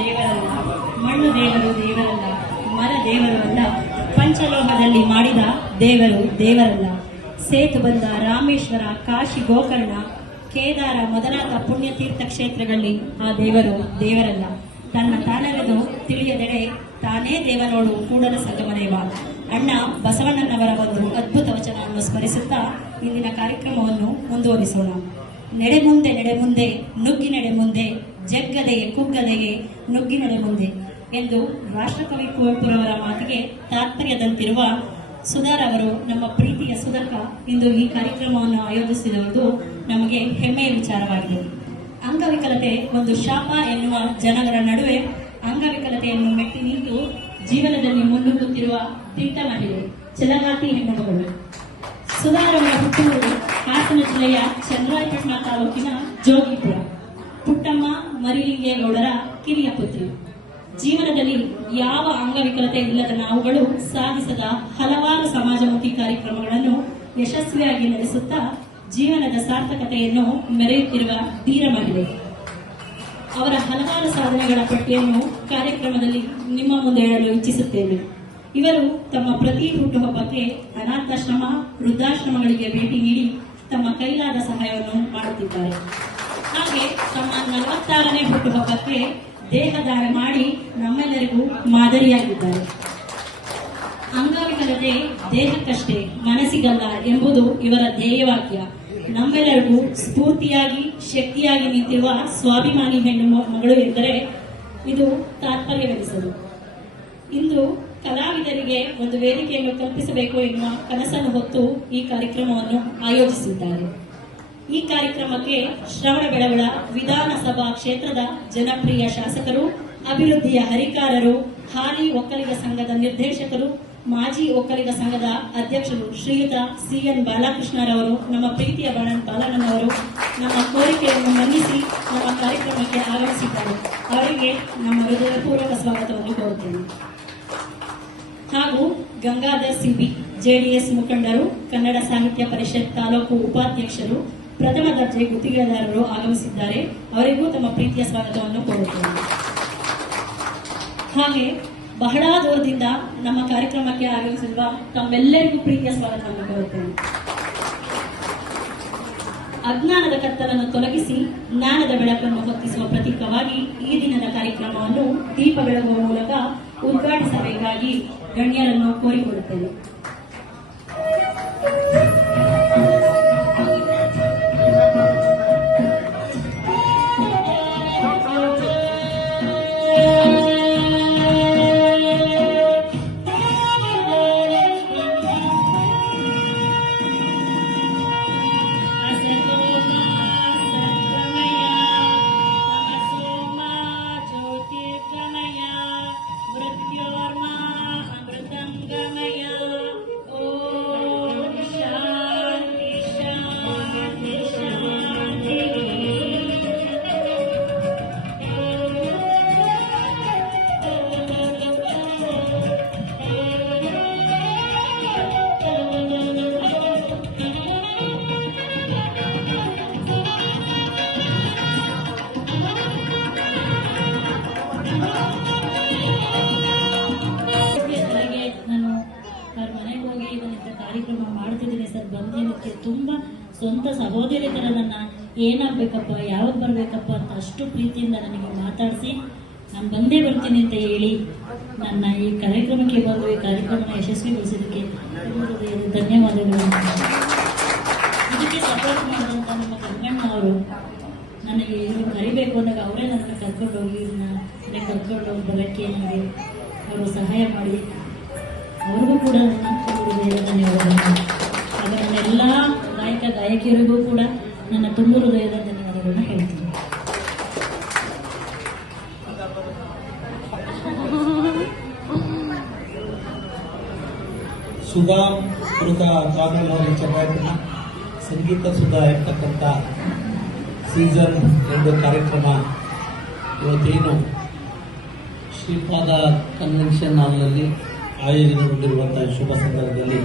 ದೇವರಲ್ಲ, ಮಣ್ಣು ದೇವರು ದೇವರಲ್ಲ, ಮರ ದೇವರು ಅಲ್ಲ, ಪಂಚಲೋಹದಲ್ಲಿ ಮಾಡಿದ ದೇವರು ದೇವರಲ್ಲ. ಸೇತು ಬಂದ ರಾಮೇಶ್ವರ, ಕಾಶಿ, ಗೋಕರ್ಣ, ಕೇದಾರ ಮೊದಲಾದ ಪುಣ್ಯತೀರ್ಥ ಕ್ಷೇತ್ರಗಳಲ್ಲಿ ಆ ದೇವರು ದೇವರಲ್ಲ. ತನ್ನ ತಾನವೆದು ತಿಳಿಯದೆಡೆ ತಾನೇ ದೇವನೋಡು ಕೂಡಲ ಸಂಗಮದೇವ. ಅಣ್ಣ ಬಸವಣ್ಣನವರ ಒಂದು ಅದ್ಭುತ ವಚನವನ್ನು ಸ್ಮರಿಸುತ್ತಾ ಇಂದಿನ ಕಾರ್ಯಕ್ರಮವನ್ನು ಮುಂದುವರಿಸೋಣ. ನಡೆ ಮುಂದೆ ನುಗ್ಗಿ ನಡೆ ಮುಂದೆ, ಜಗ್ಗದೆಯೇ ಕುಗ್ಗದೆಯೇ ನುಗ್ಗಿ ನಡೆ ಮುಂದೆ ಎಂದು ರಾಷ್ಟ್ರಕವಿ ಕುವೆಂಪುರವರ ಮಾತಿಗೆ ತಾತ್ಪರ್ಯದಂತಿರುವ ಸುಧಾರ್ ಅವರು, ನಮ್ಮ ಪ್ರೀತಿಯ ಸುಧಾಕ, ಇಂದು ಈ ಕಾರ್ಯಕ್ರಮವನ್ನು ಆಯೋಜಿಸಿರುವುದು ನಮಗೆ ಹೆಮ್ಮೆಯ ವಿಚಾರವಾಗಿದೆ. ಅಂಗವಿಕಲತೆ ಒಂದು ಶಾಪ ಎನ್ನುವ ಜನರ ನಡುವೆ ಅಂಗವಿಕಲತೆಯನ್ನು ಮೆಟ್ಟಿ ನಿಂತು ಜೀವನದಲ್ಲಿ ಮುನ್ನುಗ್ಗುತ್ತಿರುವ ದಿಟ್ಟ ಮಹಿಳೆ, ಛಲಗಾತಿ ಹೆಣ್ಣುಮಗಳು ಸುಧಾರ್ ಅವರ ಹುಟ್ಟೂರು ಹಾಸನ ಜಿಲ್ಲೆಯ ಚನ್ನರಾಯಪಟ್ಟಣ ತಾಲೂಕಿನ ಜೋಗಿಪುರ. ಪುಟ್ಟಮ್ಮ ಮರಿಲಿಂಗೇಗೌಡರ ಕಿರಿಯ ಪುತ್ರಿ. ಜೀವನದಲ್ಲಿ ಯಾವ ಅಂಗವಿಕಲತೆ ಇಲ್ಲದ ನಾವುಗಳು ಸಾಧಿಸದ ಹಲವಾರು ಸಮಾಜಮುಖಿ ಕಾರ್ಯಕ್ರಮಗಳನ್ನು ಯಶಸ್ವಿಯಾಗಿ ನಡೆಸುತ್ತಾ ಜೀವನದ ಸಾರ್ಥಕತೆಯನ್ನು ಮೆರೆಯುತ್ತಿರುವ ಧೀರ ಮಹಿಳೆ. ಅವರ ಹಲವಾರು ಸಾಧನೆಗಳ ಪಟ್ಟಿಯನ್ನು ಕಾರ್ಯಕ್ರಮದಲ್ಲಿ ನಿಮ್ಮ ಮುಂದೆ ಹೇಳಲು ಇಚ್ಛಿಸುತ್ತೇವೆ. ಇವರು ತಮ್ಮ ಪ್ರತಿ ಹುಟ್ಟುಹಬ್ಬಕ್ಕೆ ಅನಾಥಾಶ್ರಮ, ವೃದ್ಧಾಶ್ರಮಗಳಿಗೆ ಭೇಟಿ ನೀಡಿ ತಮ್ಮ ಕೈಲಾದ ಸಹಾಯವನ್ನು ಮಾಡುತ್ತಿದ್ದಾರೆ. ಹಾಗೆ ತಮ್ಮ 46ನೇ ಹುಟ್ಟುಹಬ್ಬಕ್ಕೆ ದೇಹದಾನ ಮಾಡಿ ನಮ್ಮೆಲ್ಲರಿಗೂ ಮಾದರಿಯಾಗಿದ್ದಾರೆ. ಅಂಗವಿಕಲತೆ ದೇಹಕ್ಕಷ್ಟೇ, ಮನಸ್ಸಿಗಲ್ಲ ಎಂಬುದು ಇವರ ಧ್ಯೇಯವಾಕ್ಯ. ನಮ್ಮೆಲ್ಲರಿಗೂ ಸ್ಫೂರ್ತಿಯಾಗಿ ಶಕ್ತಿಯಾಗಿ ನಿಂತಿರುವ ಸ್ವಾಭಿಮಾನಿ ಹೆಣ್ಣು ಮಗಳು ಎಂದರೆ ಇದು ತಾತ್ಪರ್ಯವೆನಿಸದು. ಇಂದು ಕಲಾವಿದರಿಗೆ ಒಂದು ವೇದಿಕೆಯನ್ನು ಕಲ್ಪಿಸಬೇಕು ಎನ್ನುವ ಕನಸನ್ನು ಹೊತ್ತು ಈ ಕಾರ್ಯಕ್ರಮವನ್ನು ಆಯೋಜಿಸಿದ್ದಾರೆ. ಈ ಕಾರ್ಯಕ್ರಮಕ್ಕೆ ಶ್ರವಣಬೆಳಗೊಳ ವಿಧಾನಸಭಾ ಕ್ಷೇತ್ರದ ಜನಪ್ರಿಯ ಶಾಸಕರು, ಅಭಿವೃದ್ಧಿಯ ಹರಿಕಾರರು, ಹಾಲಿ ಒಕ್ಕಲಿಗ ಸಂಘದ ನಿರ್ದೇಶಕರು, ಮಾಜಿ ಒಕ್ಕಲಿಗ ಸಂಘದ ಅಧ್ಯಕ್ಷರು ಶ್ರೀಯುತ CN ಬಾಲಕೃಷ್ಣರವರು, ನಮ್ಮ ಪ್ರೀತಿಯ ಬಾಲಣ್ಣನವರು ನಮ್ಮ ಕೋರಿಕೆಯನ್ನು ಮನ್ನಿಸಿ ನಮ್ಮ ಕಾರ್ಯಕ್ರಮಕ್ಕೆ ಆಗಮಿಸಿದ್ದಾರೆ. ಅವರಿಗೆ ನಮ್ಮ ಹೃದಯಪೂರ್ವಕ ಸ್ವಾಗತವನ್ನು ಕೋರುತ್ತೇನೆ. ಹಾಗೂ ಗಂಗಾಧರ್ CB JDS ಮುಖಂಡರು, ಕನ್ನಡ ಸಾಹಿತ್ಯ ಪರಿಷತ್ ತಾಲೂಕು ಉಪಾಧ್ಯಕ್ಷರು, ಪ್ರಥಮ ದರ್ಜೆ ಗುತ್ತಿಗೆದಾರರು ಆಗಮಿಸಿದ್ದಾರೆ. ಅವರಿಗೂ ತಮ್ಮ ಪ್ರೀತಿಯ ಸ್ವಾಗತವನ್ನು ಕೋರುತ್ತೇನೆ. ಹಾಗೆ ಬಹಳ ದೂರದಿಂದ ನಮ್ಮ ಕಾರ್ಯಕ್ರಮಕ್ಕೆ ಆಗಮಿಸಿರುವ ತಮ್ಮೆಲ್ಲರಿಗೂ ಪ್ರೀತಿಯ ಸ್ವಾಗತವನ್ನು ಕೋರುತ್ತೇನೆ. ಅಜ್ಞಾನದ ಕತ್ತಲನ್ನು ತೊಲಗಿಸಿ ಜ್ಞಾನದ ಬೆಳಕನ್ನು ಹೊತ್ತಿಸುವ ಪ್ರತೀಕವಾಗಿ ಈ ದಿನದ ಕಾರ್ಯಕ್ರಮವನ್ನು ದೀಪ ಬೆಳಗುವ ಮೂಲಕ ಉದ್ಘಾಟಿಸಬೇಕಾಗಿ ಗಣ್ಯರನ್ನು ಕೋರಿಕೊಳ್ಳುತ್ತೇನೆ. ಕಾರ್ಯಕ್ರಮ ಮಾಡ್ತಿದ್ದೀನಿ ಸರ್, ಬಂದಿದ್ದಕ್ಕೆ ತುಂಬ ಸ್ವಂತ ಸಹೋದರಿ ಥರ ನನ್ನ ಏನಾಗಬೇಕಪ್ಪ, ಯಾವಾಗ ಬರಬೇಕಪ್ಪ ಅಂತ ಅಷ್ಟು ಪ್ರೀತಿಯಿಂದ ನನಗೆ ಮಾತಾಡಿಸಿ ನಾನು ಬಂದೇ ಬರ್ತೀನಿ ಅಂತ ಹೇಳಿ ನನ್ನ ಈ ಕಾರ್ಯಕ್ರಮಕ್ಕೆ ಬಂದು ಈ ಕಾರ್ಯಕ್ರಮನ ಯಶಸ್ವಿಗೊಳಿಸಿದ್ದಕ್ಕೆ ಧನ್ಯವಾದಗಳು. ಇದಕ್ಕೆ ಸಪೋರ್ಟ್ ಮಾಡಿದಂಥ ನಮ್ಮ ಗಂಗಣ್ಣ ಅವರು, ನನಗೆ ಇದು ಕರಿಬೇಕು ಅಂದಾಗ ಅವರೇ ನನ್ನನ್ನು ಕರ್ಕೊಂಡೋಗಿ ಮನೆ ಕರ್ಕೊಂಡೋಗಿ ಬರೋಕ್ಕೆ ನನಗೆ ಅವರು ಸಹಾಯ ಮಾಡಿ ಅವ್ರಿಗೂ ಕೂಡ ಧನ್ಯವಾದಗಳು. ಹಾಗೆ ನನ್ನೆಲ್ಲ ಗಾಯಕಿಯರಿಗೂ ಕೂಡ ನನ್ನ ತುಂಬ ಹೃದಯದ ಧನ್ಯವಾದಗಳನ್ನ ಹೇಳ್ತೀನಿ. ಸುಧಾ ಮೃತ ಚಾಮರಾಜ ಚನ್ನರಾಯಪಟ್ಟಣ ಸಂಗೀತ ಸುಧಾ ಇರ್ತಕ್ಕಂಥ ಸೀಸನ್ 2 ಕಾರ್ಯಕ್ರಮ ಇವತ್ತೇನು ಶ್ರೀಪಾದ ಕನ್ವೆನ್ಷನ್ ಹಾಲ್ನಲ್ಲಿ ಆಯೋಜನೆಗೊಂಡಿರುವಂತಹ ಶುಭ ಸಂದರ್ಭದಲ್ಲಿ